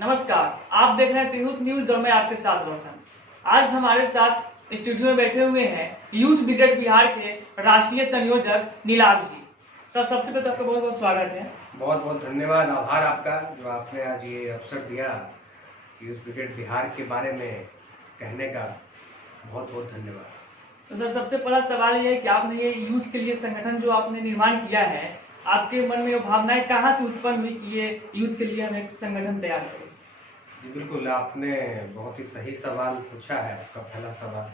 नमस्कार, आप देख रहे हैं तिरहुत न्यूज और मैं आपके साथ रोशन। आज हमारे साथ स्टूडियो में बैठे हुए हैं यूथ ब्रिगेड बिहार के राष्ट्रीय संयोजक नीलाभ जी। सर, सबसे पहले तो आपका बहुत बहुत स्वागत है। बहुत बहुत धन्यवाद, आभार आपका जो आपने आज ये अवसर दिया यूथ ब्रिगेड बिहार के बारे में कहने का। बहुत बहुत धन्यवाद। तो सर, सबसे पहला सवाल ये है कि आपने ये यूथ के लिए संगठन जो आपने निर्माण किया है, आपके मन में वो भावनाएं कहाँ से उत्पन्न हुई कि ये यूथ के लिए हम एक संगठन तैयार करें? जी बिल्कुल, आपने बहुत ही सही सवाल पूछा है। आपका पहला सवाल,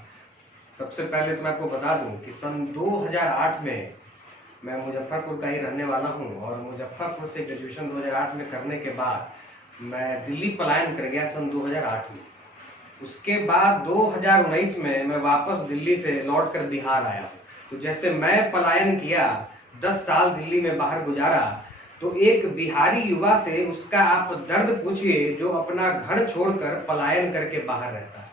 सबसे पहले तो मैं आपको बता दूं कि सन 2008 में मैं मुजफ्फरपुर का ही रहने वाला हूं और मुजफ्फरपुर से ग्रेजुएशन 2008 में करने के बाद मैं दिल्ली पलायन कर गया सन 2008 में। उसके बाद 2019 में मैं वापस दिल्ली से लौट कर बिहार आया हूँ। तो जैसे मैं पलायन किया, 10 साल दिल्ली में बाहर गुजारा, तो एक बिहारी युवा से उसका आप दर्द पूछिए जो अपना घर छोड़कर पलायन करके बाहर रहता है।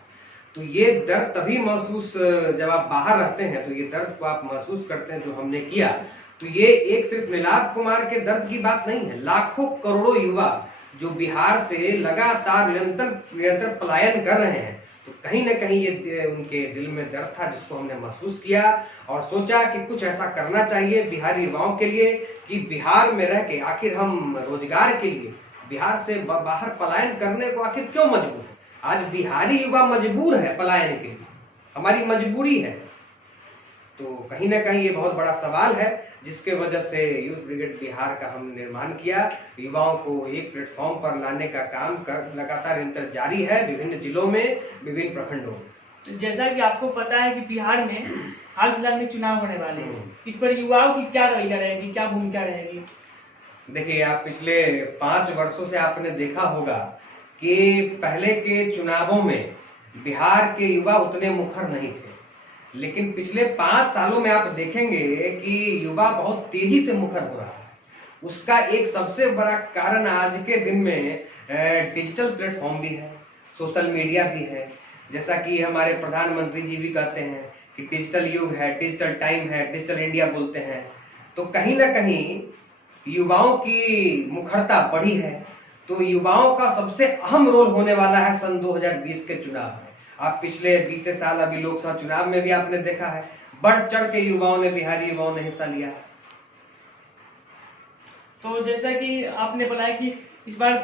तो ये दर्द तभी महसूस, जब आप बाहर रहते हैं तो ये दर्द को आप महसूस करते हैं जो हमने किया। तो ये एक सिर्फ नीलाभ कुमार के दर्द की बात नहीं है, लाखों करोड़ों युवा जो बिहार से लगातार निरंतर पलायन कर रहे हैं, तो कहीं ना कहीं ये उनके दिल में दर्द था जिसको हमने महसूस किया और सोचा कि कुछ ऐसा करना चाहिए बिहारी युवाओं के लिए कि बिहार में रह के आखिर हम रोजगार के लिए बिहार से बाहर पलायन करने को आखिर क्यों मजबूर है। आज बिहारी युवा मजबूर है पलायन के लिए, हमारी मजबूरी है। तो कहीं ना कहीं ये बहुत बड़ा सवाल है जिसके वजह से यूथ ब्रिगेड बिहार का हमने निर्माण किया। युवाओं को एक प्लेटफॉर्म पर लाने का काम लगातार निरंतर जारी है विभिन्न जिलों में, विभिन्न प्रखंडों में। तो जैसा कि आपको पता है कि बिहार में हाल फिलहाल में चुनाव होने वाले हैं, इस पर युवाओं की क्या रवैया रहेगी, क्या भूमिका रहेगी? देखिए, आप पिछले 5 वर्षों से आपने देखा होगा कि पहले के चुनावों में बिहार के युवा उतने मुखर नहीं थे, लेकिन पिछले 5 सालों में आप देखेंगे कि युवा बहुत तेजी से मुखर हो रहा है। उसका एक सबसे बड़ा कारण आज के दिन में डिजिटल प्लेटफॉर्म भी है, सोशल मीडिया भी है। जैसा कि हमारे प्रधानमंत्री जी भी कहते हैं कि डिजिटल युग है, डिजिटल टाइम है, डिजिटल इंडिया बोलते हैं। तो कहीं ना कहीं युवाओं की मुखरता बढ़ी है। तो युवाओं का सबसे अहम रोल होने वाला है सन 2020 के चुनाव में। आप पिछले बीते साल अभी लोकसभा चुनाव में भी आपने देखा है, बढ़ चढ़ के युवाओं ने, बिहारी युवाओं ने हिस्सा लिया है। तो जैसा कि आपने बताया कि इस बार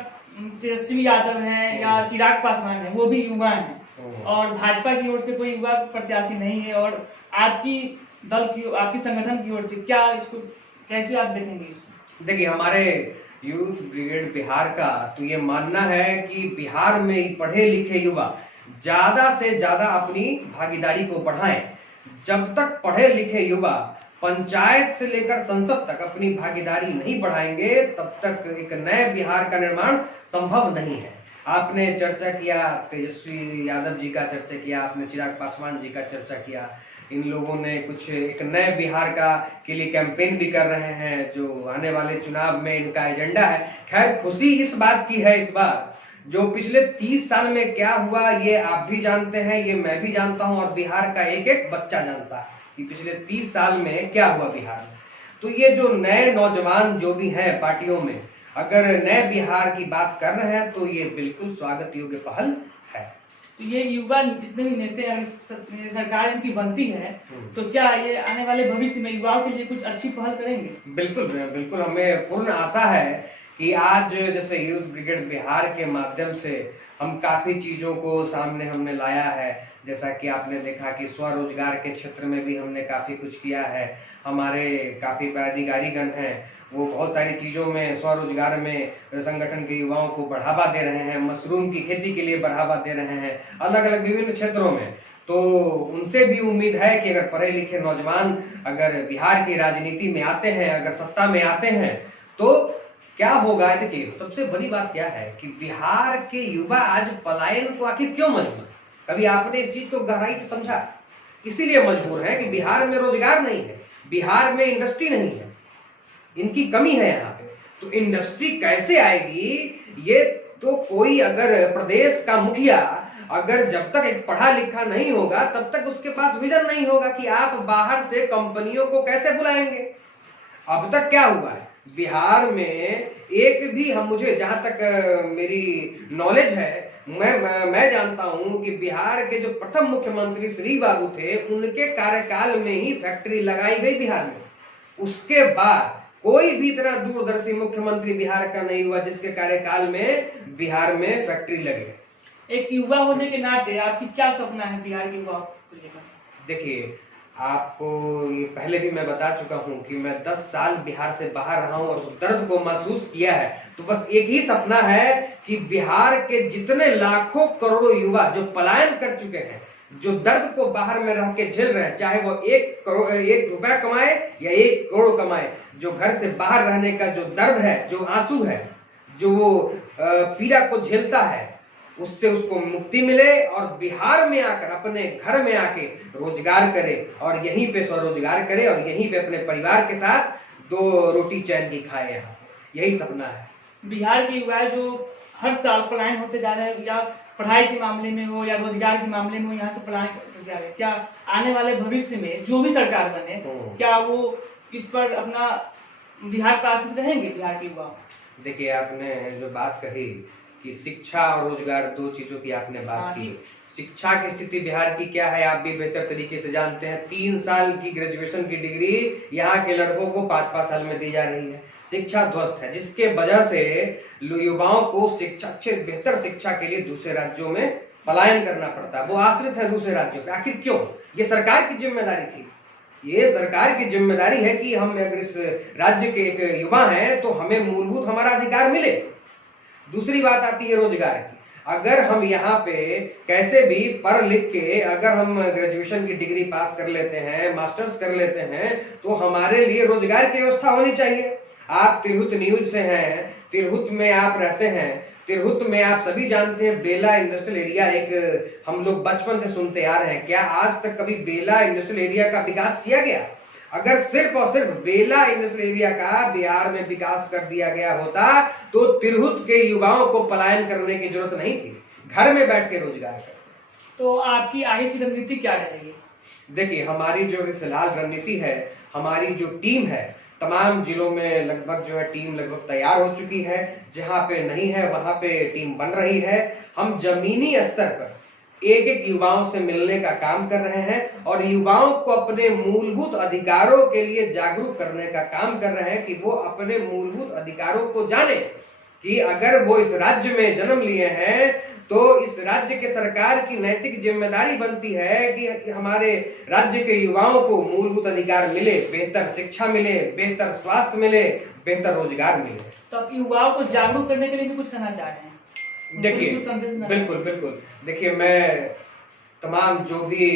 तेजस्वी यादव हैं या चिराग पासवान हैं, वो भी युवा हैं और भाजपा की ओर से कोई युवा प्रत्याशी नहीं है, और आपकी दल की, आपकी संगठन की ओर से क्या, इसको कैसे आप देखेंगे इसको? देखिए, हमारे यूथ ब्रिगेड बिहार का तो ये मानना है कि बिहार में पढ़े लिखे युवा ज्यादा से ज्यादा अपनी भागीदारी को बढ़ाएं। जब तक पढ़े लिखे युवा पंचायत से लेकर संसद तक अपनी भागीदारी नहीं बढ़ाएंगे, तब तक एक नए बिहार का निर्माण संभव नहीं है। आपने चर्चा किया, तेजस्वी यादव जी का चर्चा किया, आपने चिराग पासवान जी का चर्चा किया। इन लोगों ने कुछ एक नए बिहार का के लिए कैंपेन भी कर रहे हैं जो आने वाले चुनाव में इनका एजेंडा है। खैर, खुशी इस बात की है इस बार, जो पिछले 30 साल में क्या हुआ ये आप भी जानते हैं, ये मैं भी जानता हूं और बिहार का एक एक बच्चा जानता है कि पिछले 30 साल में क्या हुआ बिहार में। तो ये जो नए नौजवान जो भी हैं पार्टियों में, अगर नए बिहार की बात कर रहे हैं तो ये बिल्कुल स्वागत योग्य पहल है। तो ये युवा जितने भी नेता हैं, सरकार इनकी बनती है, तो क्या ये आने वाले भविष्य में युवाओं के लिए कुछ अच्छी पहल करेंगे? बिल्कुल बिल्कुल, हमें पूर्ण आशा है कि आज जैसे यूथ ब्रिगेड बिहार के माध्यम से हम काफी चीजों को सामने हमने लाया है। जैसा कि आपने देखा कि स्वरोजगार के क्षेत्र में भी हमने काफी कुछ किया है। हमारे काफी पदाधिकारीगण हैं, वो बहुत सारी चीजों में स्वरोजगार में संगठन के युवाओं को बढ़ावा दे रहे हैं, मशरूम की खेती के लिए बढ़ावा दे रहे हैं अलग अलग विभिन्न क्षेत्रों में। तो उनसे भी उम्मीद है कि अगर पढ़े लिखे नौजवान अगर बिहार की राजनीति में आते हैं, अगर सत्ता में आते हैं, तो क्या होगा। देखिए, सबसे बड़ी बात क्या है कि बिहार के युवा आज पलायन को आखिर क्यों मजबूर? कभी आपने इस चीज को गहराई से समझा? इसीलिए मजबूर है कि बिहार में रोजगार नहीं है, बिहार में इंडस्ट्री नहीं है, इनकी कमी है यहाँ पे। तो इंडस्ट्री कैसे आएगी? ये तो कोई अगर प्रदेश का मुखिया अगर जब तक एक पढ़ा लिखा नहीं होगा तब तक उसके पास विजन नहीं होगा कि आप बाहर से कंपनियों को कैसे बुलाएंगे। अब तक क्या हुआ है, बिहार में एक भी हम मुझे जहां तक मेरी नॉलेज है, मैं जानता हूं कि बिहार के जो प्रथम मुख्यमंत्री श्री बाबू थे, उनके कार्यकाल में ही फैक्ट्री लगाई गई बिहार में। उसके बाद कोई भी इतना दूरदर्शी मुख्यमंत्री बिहार का नहीं हुआ जिसके कार्यकाल में बिहार में फैक्ट्री लगे। एक युवा होने के नाते आपकी क्या सपना है बिहार के युवा को लेकर? देखिए, आपको ये पहले भी मैं बता चुका हूं कि मैं 10 साल बिहार से बाहर रहा हूं और उस दर्द को महसूस किया है। तो बस एक ही सपना है कि बिहार के जितने लाखों करोड़ों युवा जो पलायन कर चुके हैं, जो दर्द को बाहर में रह के झेल रहे हैं, चाहे वो 1 रुपया कमाए या 1 करोड़ कमाए, जो घर से बाहर रहने का जो दर्द है, जो आंसू है, जो वो पीड़ा को झेलता है, उससे उसको मुक्ति मिले और बिहार में आकर अपने घर में आके रोजगार करे और यहीं पे स्वरोजगार करे और यहीं पे अपने परिवार के साथ 2 रोटी चैन की खाए। यहाँ यही सपना है। बिहार के युवा जो हर साल पलायन होते जा रहे हैं, या पढ़ाई के मामले में हो या रोजगार के मामले में हो, यहाँ से पलायन होते जा रहे हैं, क्या आने वाले भविष्य में जो भी सरकार बने, क्या वो इस पर अपना बिहार पर आश्रित रहेंगे बिहार के युवा? देखिए, आपने जो बात कही कि शिक्षा और रोजगार 2 चीजों की आपने बात की। शिक्षा की स्थिति बिहार की क्या है आप भी बेहतर तरीके से जानते हैं। 3 साल की ग्रेजुएशन की डिग्री यहाँ के लड़कों को 5-5 साल में दी जा रही है। शिक्षा ध्वस्त है, जिसके वजह से युवाओं को बेहतर शिक्षा के लिए दूसरे राज्यों में पलायन करना पड़ता है। वो आश्रित है दूसरे राज्यों पे। आखिर क्यों? ये सरकार की जिम्मेदारी थी। ये सरकार की जिम्मेदारी है कि हम अगर इस राज्य के एक युवा हैं तो हमें मूलभूत हमारा अधिकार मिले। दूसरी बात आती है रोजगार की। अगर हम यहाँ पे कैसे भी पढ़ लिख के अगर हम ग्रेजुएशन की डिग्री पास कर लेते हैं, मास्टर्स कर लेते हैं, तो हमारे लिए रोजगार की व्यवस्था होनी चाहिए। आप तिरहुत न्यूज से हैं, तिरहुत में आप रहते हैं, तिरहुत में आप सभी जानते हैं बेला इंडस्ट्रियल एरिया एक हम लोग बचपन से सुनते आ रहे हैं। क्या आज तक कभी बेला इंडस्ट्रियल एरिया का विकास किया गया? अगर सिर्फ और सिर्फ बेला इंडस्ट्रियल एरिया का बिहार में विकास कर दिया गया होता तो तिरहुत के युवाओं को पलायन करने की जरूरत नहीं थी, घर में बैठ के रोजगार करते। तो आपकी आगे की रणनीति क्या रहेगी? देखिए, हमारी जो भी फिलहाल रणनीति है, हमारी जो टीम है, तमाम जिलों में लगभग जो है टीम लगभग तैयार हो चुकी है। जहां पे नहीं है वहां पे टीम बन रही है। हम जमीनी स्तर पर एक युवाओं से मिलने का काम कर रहे हैं और युवाओं को अपने मूलभूत अधिकारों के लिए जागरूक करने का काम कर रहे हैं कि वो अपने मूलभूत अधिकारों को जाने कि अगर वो इस राज्य में जन्म लिए हैं तो इस राज्य के सरकार की नैतिक जिम्मेदारी बनती है कि हमारे राज्य के युवाओं को मूलभूत अधिकार मिले, बेहतर शिक्षा मिले, बेहतर स्वास्थ्य मिले, बेहतर रोजगार मिले। तो आप युवाओं को जागरूक करने के लिए भी कुछ करना चाह रहे हैं? देखिए, बिल्कुल। देखिए, मैं तमाम जो भी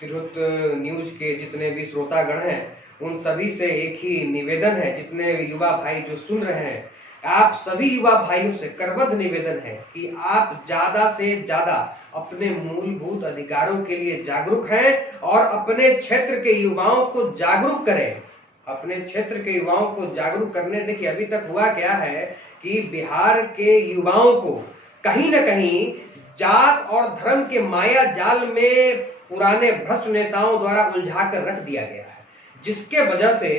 तिरहुत न्यूज के जितने भी श्रोतागण हैं उन सभी से एक ही निवेदन है, जितने युवा भाई जो सुन रहे हैं, आप सभी युवा भाइयों से करबद्ध निवेदन है कि आप ज्यादा से ज्यादा अपने मूलभूत अधिकारों के लिए जागरूक हैं और अपने क्षेत्र के युवाओं को जागरूक करें। अपने क्षेत्र के युवाओं को जागरूक करने, देखिए अभी तक हुआ क्या है कि बिहार के युवाओं को कहीं न कहीं जात और धर्म के माया जाल में पुराने भ्रष्ट नेताओं द्वारा उलझा कर रख दिया गया है, जिसके वजह से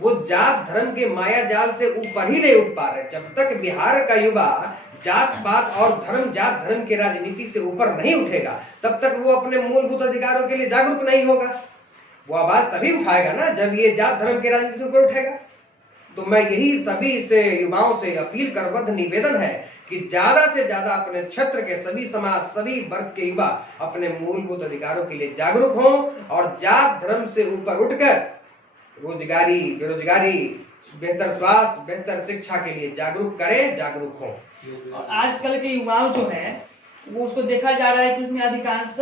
वो जात धर्म के माया जाल से ऊपर ही नहीं उठ पा रहे। जब तक बिहार का युवा जात पात और जात धर्म की राजनीति से ऊपर नहीं उठेगा, तब तक वो अपने मूलभूत अधिकारों के लिए जागरूक नहीं होगा। वो आवाज तभी उठाएगा ना जब ये जात धर्म की राजनीति से ऊपर उठेगा। तो मैं यही सभी से युवाओं से अपील करबद्ध निवेदन है कि ज्यादा से ज्यादा अपने क्षेत्र के सभी समाज, सभी वर्ग के युवा अपने मूलभूत अधिकारों के लिए जागरूक हों और जात धर्म से ऊपर उठकर रोजगारी, बेरोजगारी, बेहतर स्वास्थ्य, बेहतर शिक्षा के लिए जागरूक करें, जागरूक हों। और आजकल के युवाओं जो हैं वो उसको देखा जा रहा है कि उसमें अधिकांश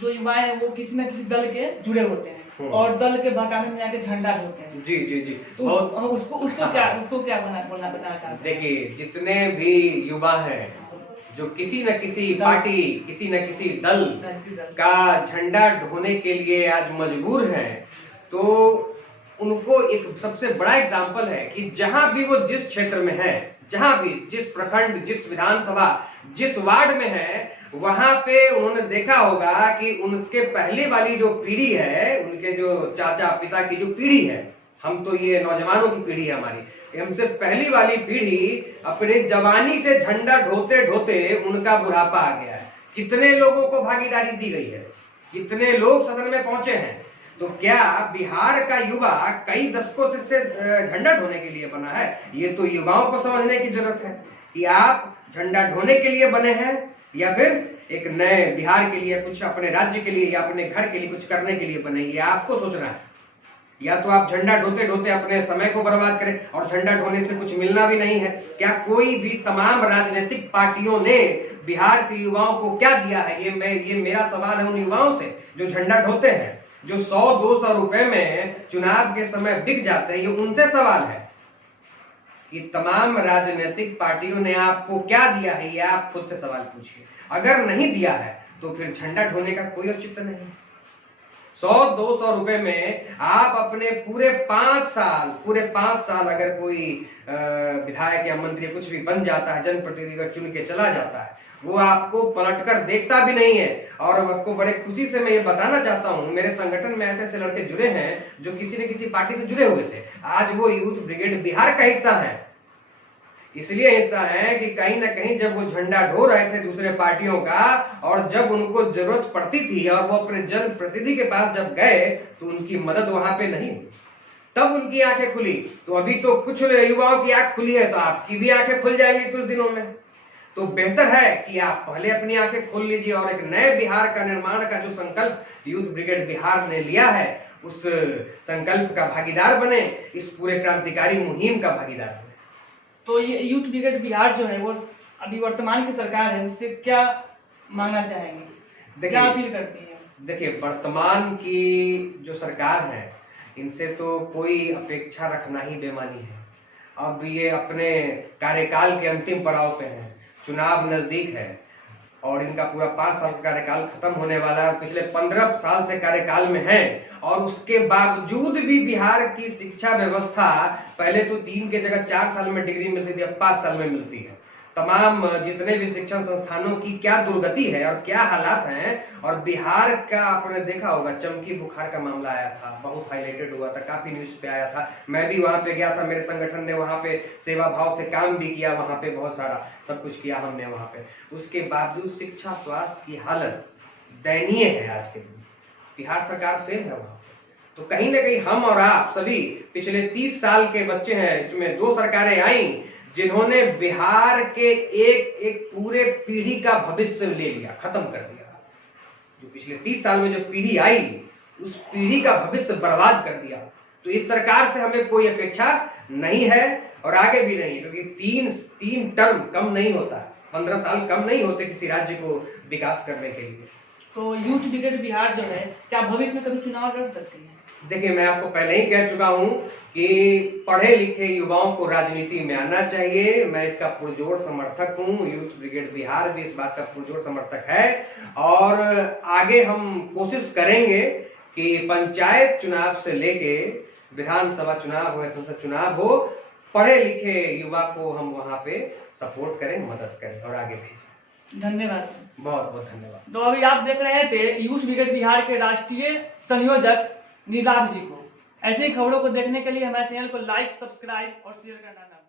जो युवा हैं वो किसी न किसी दल के जुड़े होते हैं और दल के बहकाने में आके झंडा ढोते हैं। जी। तो उसको क्या बोलना बताना चाहते हैं? देखिए, जितने भी युवा हैं जो किसी न किसी पार्टी, किसी न किसी दल का झंडा ढोने के लिए आज मजबूर हैं, तो उनको एक सबसे बड़ा एग्जाम्पल है कि जहां भी वो जिस क्षेत्र में है, जहां भी जिस प्रखंड, जिस विधानसभा, जिस वार्ड में है, वहां पे उन्होंने देखा होगा कि उनके पहले वाली जो पीढ़ी है, उनके जो चाचा पिता की जो पीढ़ी है, हम तो ये नौजवानों की पीढ़ी है हमारी, हमसे पहली वाली पीढ़ी अपने जवानी से झंडा ढोते ढोते उनका बुढ़ापा आ गया है। कितने लोगों को भागीदारी दी गई है, कितने लोग सदन में पहुंचे हैं। तो क्या बिहार का युवा कई दशकों से झंडा ढोने के लिए बना है? ये तो युवाओं को समझने की जरूरत है कि आप झंडा ढोने के लिए बने हैं या फिर एक नए बिहार के लिए, कुछ अपने राज्य के लिए या अपने घर के लिए कुछ करने के लिए बने। ये आपको सोचना है। या तो आप झंडा ढोते ढोते अपने समय को बर्बाद करें, और झंडा ढोने से कुछ मिलना भी नहीं है। क्या कोई भी तमाम राजनीतिक पार्टियों ने बिहार के युवाओं को क्या दिया है? ये मेरा सवाल है उन युवाओं से जो झंडा ढोते हैं, जो 100-200 रुपए में चुनाव के समय बिक जाते हैं। ये उनसे सवाल है कि तमाम राजनीतिक पार्टियों ने आपको क्या दिया है। ये आप खुद से सवाल पूछिए। अगर नहीं दिया है तो फिर झंडा ढोने का कोई औचित्य नहीं। 100-200 रुपए में आप अपने पूरे 5 साल अगर कोई विधायक या मंत्री कुछ भी बन जाता है, जनप्रतिनिधि अगर चुन के चला जाता है, वो आपको पलटकर देखता भी नहीं है। और आपको बड़े खुशी से मैं ये बताना चाहता हूं, मेरे संगठन में ऐसे ऐसे लड़के जुड़े हैं जो किसी न किसी पार्टी से जुड़े हुए थे, आज वो यूथ ब्रिगेड बिहार का हिस्सा है। इसलिए हिस्सा है कि कहीं ना कहीं जब वो झंडा ढो रहे थे दूसरे पार्टियों का, और जब उनको जरूरत पड़ती थी और वो अपने जनप्रतिनिधि के पास जब गए तो उनकी मदद वहां पे नहीं हुई, तब उनकी आंखें खुली। तो अभी तो कुछ युवाओं की आंख खुली है, तो आपकी भी आंखें खुल जाएंगी कुछ दिनों में। तो बेहतर है कि आप पहले अपनी आंखें खोल लीजिए और एक नए बिहार का निर्माण का जो संकल्प यूथ ब्रिगेड बिहार ने लिया है, उस संकल्प का भागीदार बने, इस पूरे क्रांतिकारी मुहिम का भागीदार बने। तो ये यूथ ब्रिगेड बिहार जो है वो अभी वर्तमान की सरकार है, उससे क्या मांगना चाहेंगे, क्या अपील करती है? देखिए, वर्तमान की जो सरकार है इनसे तो कोई अपेक्षा रखना ही बेमानी है। अब ये अपने कार्यकाल के अंतिम पड़ाव पे हैं, चुनाव नजदीक है और इनका पूरा 5 साल का कार्यकाल खत्म होने वाला है। पिछले 15 साल से कार्यकाल में है और उसके बावजूद भी बिहार की शिक्षा व्यवस्था पहले तो 3 के जगह 4 साल में डिग्री मिलती थी, अब 5 साल में मिलती है। तमाम जितने भी शिक्षण संस्थानों की क्या दुर्गति है और क्या हालात हैं। और बिहार का आपने देखा होगा, चमकी बुखार का मामला आया था, बहुत हाईलाइटेड हुआ था, काफी न्यूज पे आया था। मैं भी वहां पे गया था, मेरे संगठन ने वहां पे सेवा भाव से काम भी किया, वहां पे बहुत सारा सब कुछ किया हमने वहां पे। उसके बावजूद शिक्षा स्वास्थ्य की हालत दयनीय है आज के दिन। बिहार सरकार फेल है वहां। तो कहीं ना कहीं हम और आप सभी पिछले 30 साल के बच्चे हैं, इसमें 2 सरकारें आई जिन्होंने बिहार के एक पूरे पीढ़ी का भविष्य ले लिया, खत्म कर दिया। जो पिछले 30 साल में जो पीढ़ी आई, उस पीढ़ी का भविष्य बर्बाद कर दिया। तो इस सरकार से हमें कोई अपेक्षा नहीं है और आगे भी नहीं, क्योंकि 3 टर्म कम नहीं होता, 15 साल कम नहीं होते किसी राज्य को विकास करने के लिए। तो यूथ ब्रिगेड बिहार जो है, क्या भविष्य में कभी चुनाव लड़ सकती है? देखिए, मैं आपको पहले ही कह चुका हूं कि पढ़े लिखे युवाओं को राजनीति में आना चाहिए। मैं इसका पुरजोर समर्थक हूं, यूथ ब्रिगेड बिहार भी इस बात का पुरजोर समर्थक है। और आगे हम कोशिश करेंगे कि पंचायत चुनाव से लेके विधानसभा चुनाव हो या संसद चुनाव हो, पढ़े लिखे युवा को हम वहां पे सपोर्ट करें, मदद करें और आगे भेजें। धन्यवाद। बहुत बहुत धन्यवाद। तो अभी आप देख रहे थे यूथ ब्रिगेड बिहार के राष्ट्रीय संयोजक नीलाभ जी को। ऐसे ही खबरों को देखने के लिए हमारे चैनल को लाइक, सब्सक्राइब और शेयर करना ना भूलें।